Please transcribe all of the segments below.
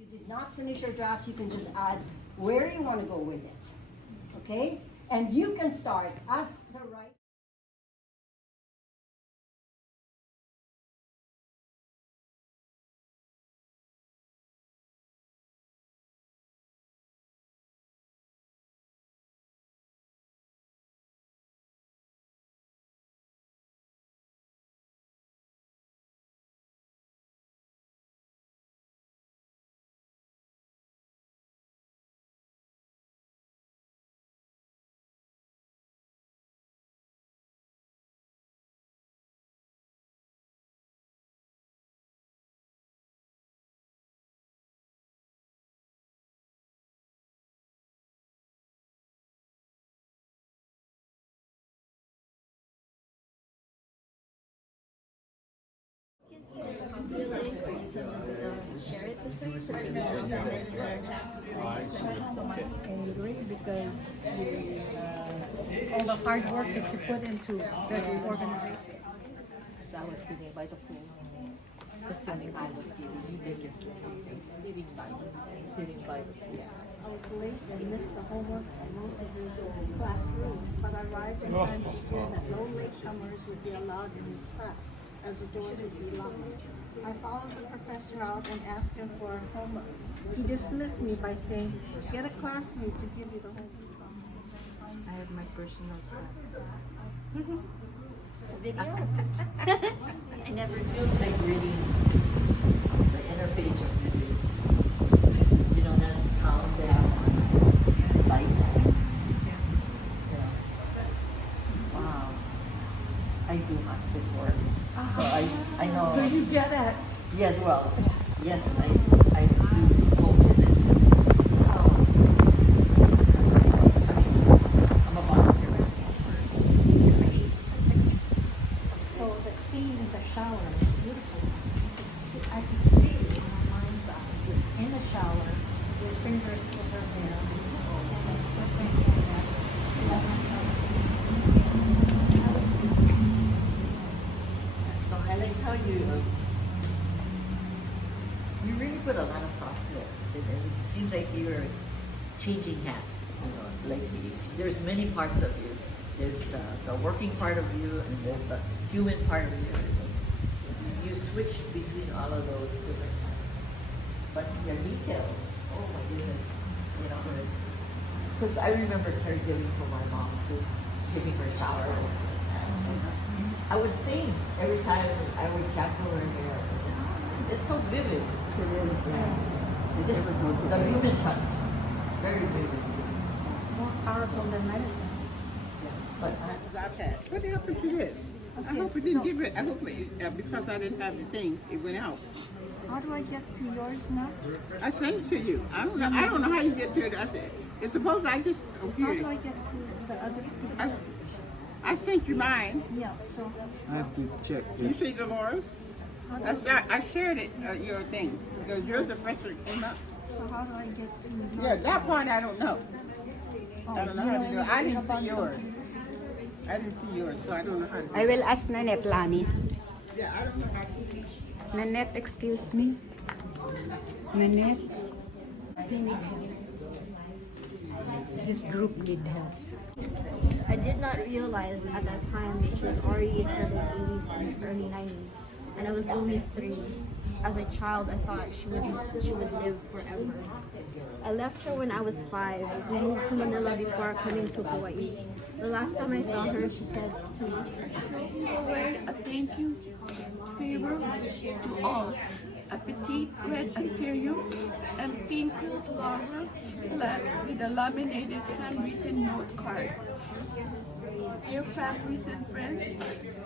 you did not finish your draft, you can just add where you want to go with it. Okay? And you can start as the right. Copy a link, or you can just share it this way to everyone else, and then you learn So much angry because all the hard work that you put into the organization. So I was sitting by the pool. Just as I was sitting, you did just sitting by the pool. I was late and missed the homework and most of his classrooms, but I arrived in time to hear that no latecomers would be allowed in his class, as the doors would be locked. I followed the professor out and asked him for homework. He dismissed me by saying, "Get a classmate to give you the homework." I have my personal stuff. It's a video. I never Feels like reading the inner page of the video. You know, that countdown on light. Yeah. Wow. I do hospice work. So I know. So you get it. Yes, well, yes, I do home visits and stuff. I'm a volunteer for different aids. So the scene in the shower is beautiful. I could see in my mind's eye, you're in the shower, your fingers in her hair, and a slipping in that. So I like how you really put a lot of thought to it. It seems like you're changing hats. You know, like there's many parts of you. There's the working part of you, and there's the human part of you. You switch between all of those different hats. But your details, oh my goodness, you know, because I remember caregiving for my mom too, giving her showers. I would sing every time I would shampoo her hair. It's so vivid. It is. Just the human touch. Very vivid. More powerful than medicine. Yes. But What happened to this? I hope it didn't give it. I hope it, because I didn't have the thing, it went out. How do I get to yours now? I sent it to you. I don't know. I don't know how you get to it. It's supposed I just. Oh, How do here. I get to the other people? I sent you mine. Yeah, so I have to check You this. see Dolores? I shared it, your thing, because yours the first one came up. so how do I get to yours? Yeah, that part I don't know. Oh, I don't know you how to do it. I anything didn't see about yours. computers? I didn't see yours, so I don't know how to do I it. will ask Nanette, Lani. Yeah, I don't know how to do it. Nanette, excuse me. Nanette. They need help. This group need help. I did not realize at that time that she was already in her late 80s and early 90s, and I was only 3. As a child, I thought she would live forever. I left her when I was 5. We moved to Manila before coming to Hawaii. The last time I saw her, she said to me, Away a thank you favor to all. A petite red Ontario and pink flower plaque with a laminated handwritten note card. Dear families and friends,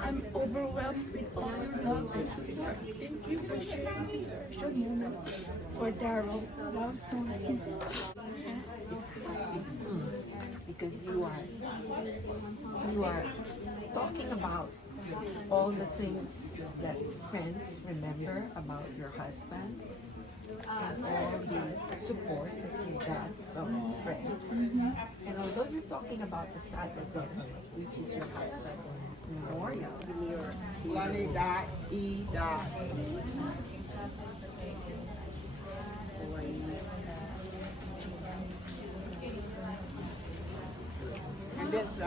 I'm overwhelmed with all your love and support. Thank you for sharing this special moment for Daryl. Love, Sophie. because you are talking about all the things that friends remember about your husband and all the support that you got from friends. And although you're talking about the sad event, which is your husband's memorial, Lonnie dot E dot.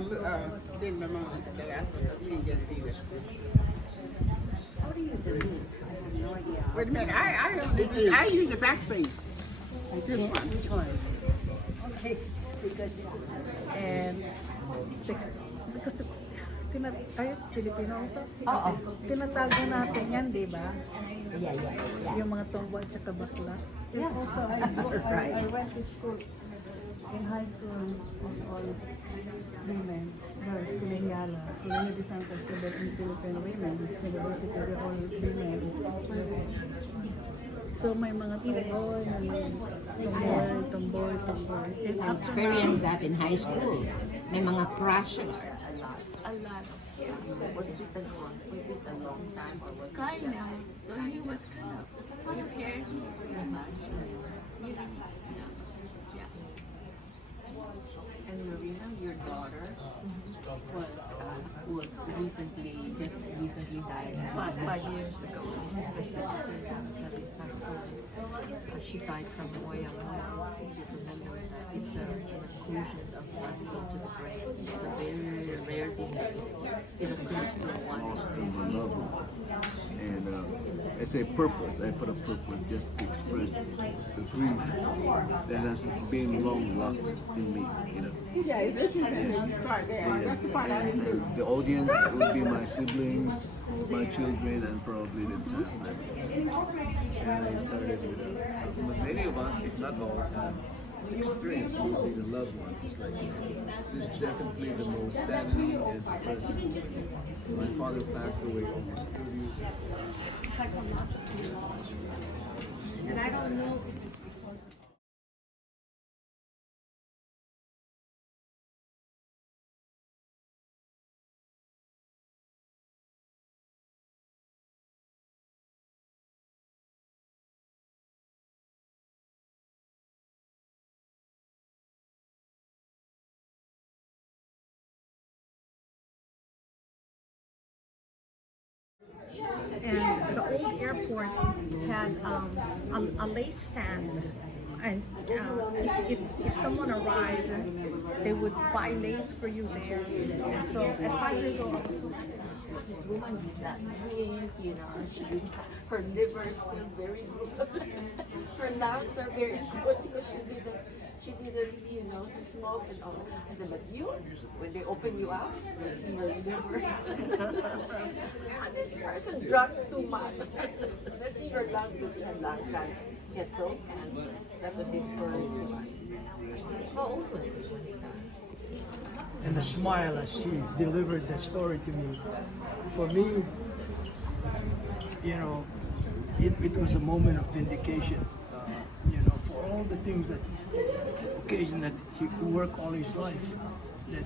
Did my mom today. I didn't get it either. How do you delete? I have no idea. Wait a minute. I use the backspace. Like this one. Which one? Okay, because this is And because are you Filipino also? Oo. Tinatago natin yan, di ba? Yeah. Yung mga tomboy at saka bakla. Yeah. Also, I went to school, in high school, of all women, girls, Kulinggala, Kulinggala Santa student in Philippine Women's University, they're all women. So may mga tomboy, tomboy. And I up to experienced now, that in high school. May mga crushes. A lot. Was this a long time or was it Kinda. So he was kind of prepared me very much. It was really, yeah. And Marina, your daughter was recently died. 5 years ago, this is her 6th year. Passed away. She died from Oyama. You remember that? It's a inclusion of blood into the brain. It's a very rare disease. It occurs to one. Lost in the loved one. And I say purpose, I put a purpose just to express the grief that has been long locked in me, you know. Yeah, it's interesting that you start there. That's the part I didn't do. The audience would be my siblings, my children, and probably the time. And I started with many of us, if not all, have experience losing a loved one. It's like, this is definitely the most saddening and depressing. My father passed away almost 30 years ago. And I don't know if it's because of And the old airport had a lace stand, and if someone arrived, they would buy lace for you there. And so at 5 years old, I was so This woman did not drink, you know, her liver is still very good. Her lungs are very good because she didn't, you know, smoke and all. I said, but you, when they open you up, they see your liver. This person drank too much. They see your lung because he had lung cancer. He had throat cancer. That was his first one. How old was he when he died? And the smile as she delivered the story to me. For me, you know, it was a moment of vindication, you know, for all the things that, occasion that he worked all his life, that,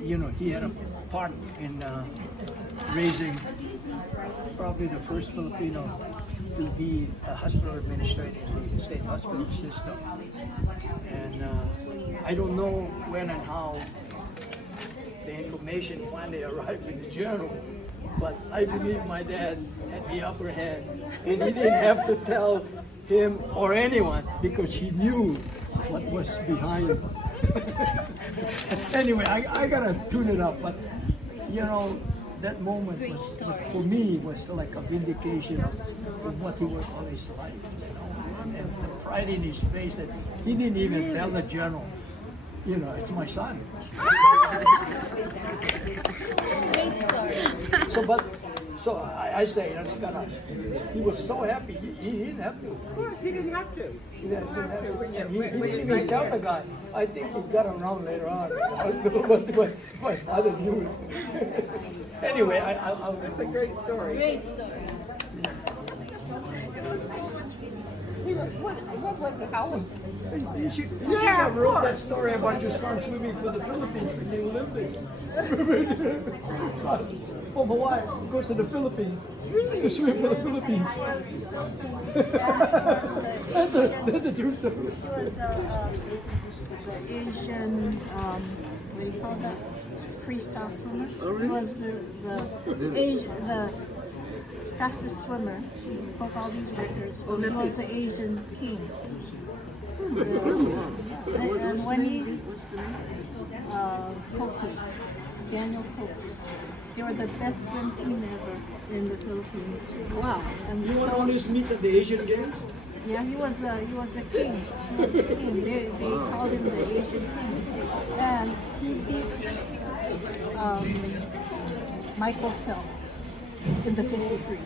you know, he had a part in raising probably the first Filipino to be a hospital administrator in the state hospital system. And I don't know when and how the information finally arrived in the journal, but I believe my dad had the upper hand, and he didn't have to tell him or anyone because he knew what was behind. Anyway, I gotta tune it up, but you know, that moment was for me was like a vindication of what he worked all his life, you know, and the pride in his face that he didn't even tell the journal, you know, it's my son. So I say, that's kinda, he was so happy, he didn't have to. Of course, he didn't have to. He didn't even tell the guy. I think he got around later on. But my father knew it. Anyway, That's a great story. Great story. What was it? How? yeah, I wrote that story about your son swimming for the Philippines for the Olympics. From Hawaii, goes to the Philippines to swim for the Philippines. that's a true story. He was the Asian, what do you call that? Freestyle swimmer. Oh, really? He was the fastest swimmer. Broke all these records. So he was the Asian king. And Wendy's, Kofi, Daniel Kofi. They were the best swim team ever in the Philippines. Wow. And You won so- all these meets at the Asian Games? Yeah, he was a king. He was a king. They called him the Asian king. And he beat Michael Phelps in the 53.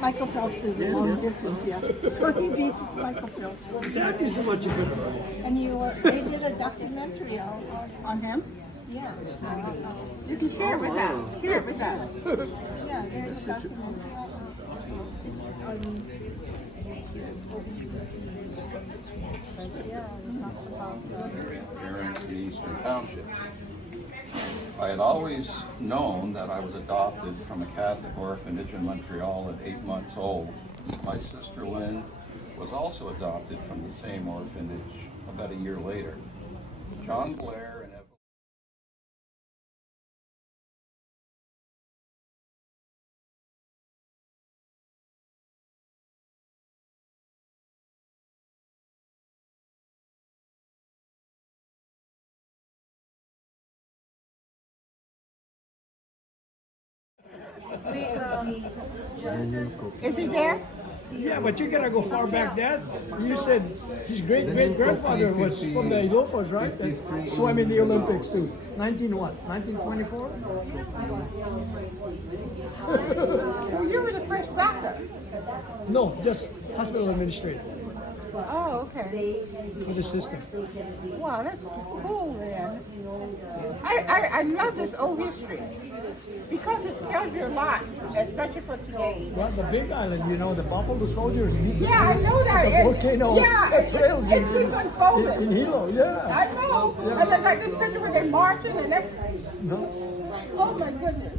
Michael Phelps is a long distance, yeah. So he beat Michael Phelps. Thank you so much, good advice. And they did a documentary on him. Yeah. You can share with us. Share with us. Yeah, there's a documentary. Yeah, it talks about parents in Eastern Townships. I had always known that I was adopted from a Catholic orphanage in Montreal at 8 months old. My sister Lynn was also adopted from the same orphanage about a year later. John Blair and Is he there? Yeah, but you gotta go far back, Dad. You said his great-great-grandfather was from the Ilocos, right? And swam in the Olympics too. 19 what? 1924? So you were the first doctor. No, just hospital administrator Oh, okay. for the system. Wow, that's cool, man. I love this old history because it tells you a lot, especially for today. Well, the Big Island, you know, the Buffalo Soldiers beat the Yeah, I trails, know that. the volcano trails it keeps unfolding. in Hilo, yeah. I know. And then like this picture where they're marching and everything. No? Oh my goodness.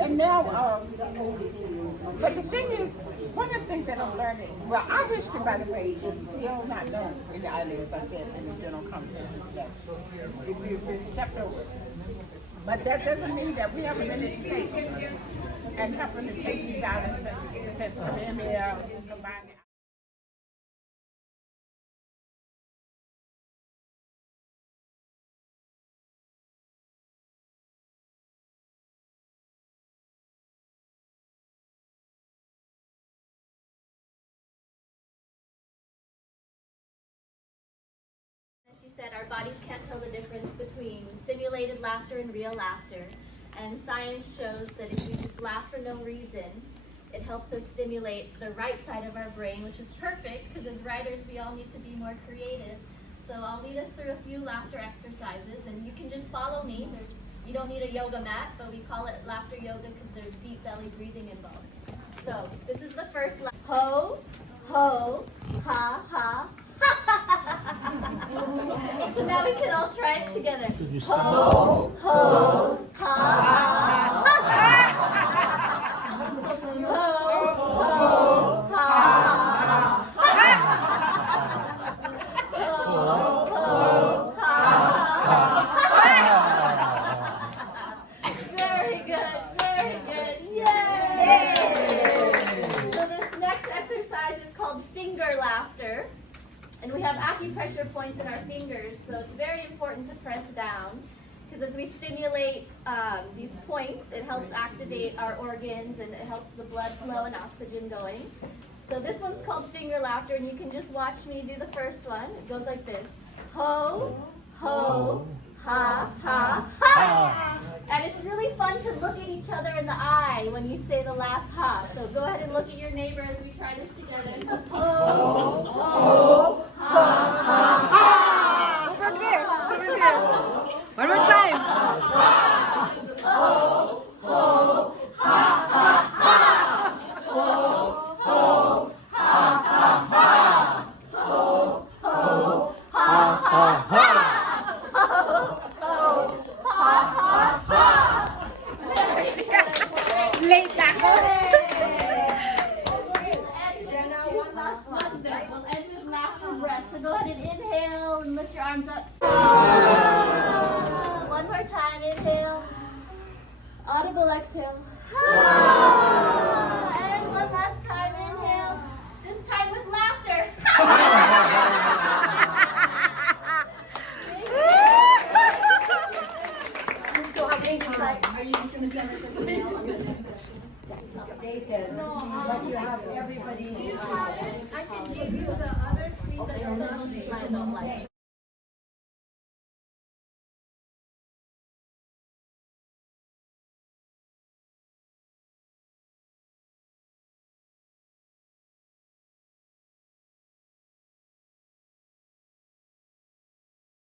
And now, but the thing is, one of the things that I'm learning, well, our history, by the way, is still not known in the island, as I said in the general conversation today. We've been stepped over. But that doesn't mean that we haven't been educated and helping to take these islands and come in here, combine it. She said our bodies can't tell the difference between simulated laughter and real laughter. And science shows that if we just laugh for no reason, it helps us stimulate the right side of our brain, which is perfect because as writers we all need to be more creative. So I'll lead us through a few laughter exercises and you can just follow me. You don't need a yoga mat, but we call it laughter yoga because there's deep belly breathing involved. So this is the first laugh. Ho, ho, ha, ha. So now we can all try it together. Ho, ho, ha, ha. Ho, ho, ha, ha. Ho, ho, ha, ha. Very good, yay! So this next exercise is called finger laughter. And we have acupressure points in our fingers, so it's very important to press down because as we stimulate these points, it helps activate our organs and it helps the blood flow and oxygen going. So this one's called finger laughter, and you can just watch me do the first one. It goes like this. Ho, ho, ha, ha, ha. And it's really fun to look at each other in the eye when you say the last ha. So go ahead and look at your neighbor as we try this together. Ho, ho, ha, ha, ha. Over there. One more time. Ho, ho, ha, ha, ha. Ho, ho, ha, ha, ha. Ho, ho, ha, ha, ha. Late ako. One last one. We'll end with laughter breath. So go ahead and inhale and lift your arms up. One more time. Inhale. Audible exhale. And one last time. Inhale. This time with laughter. life.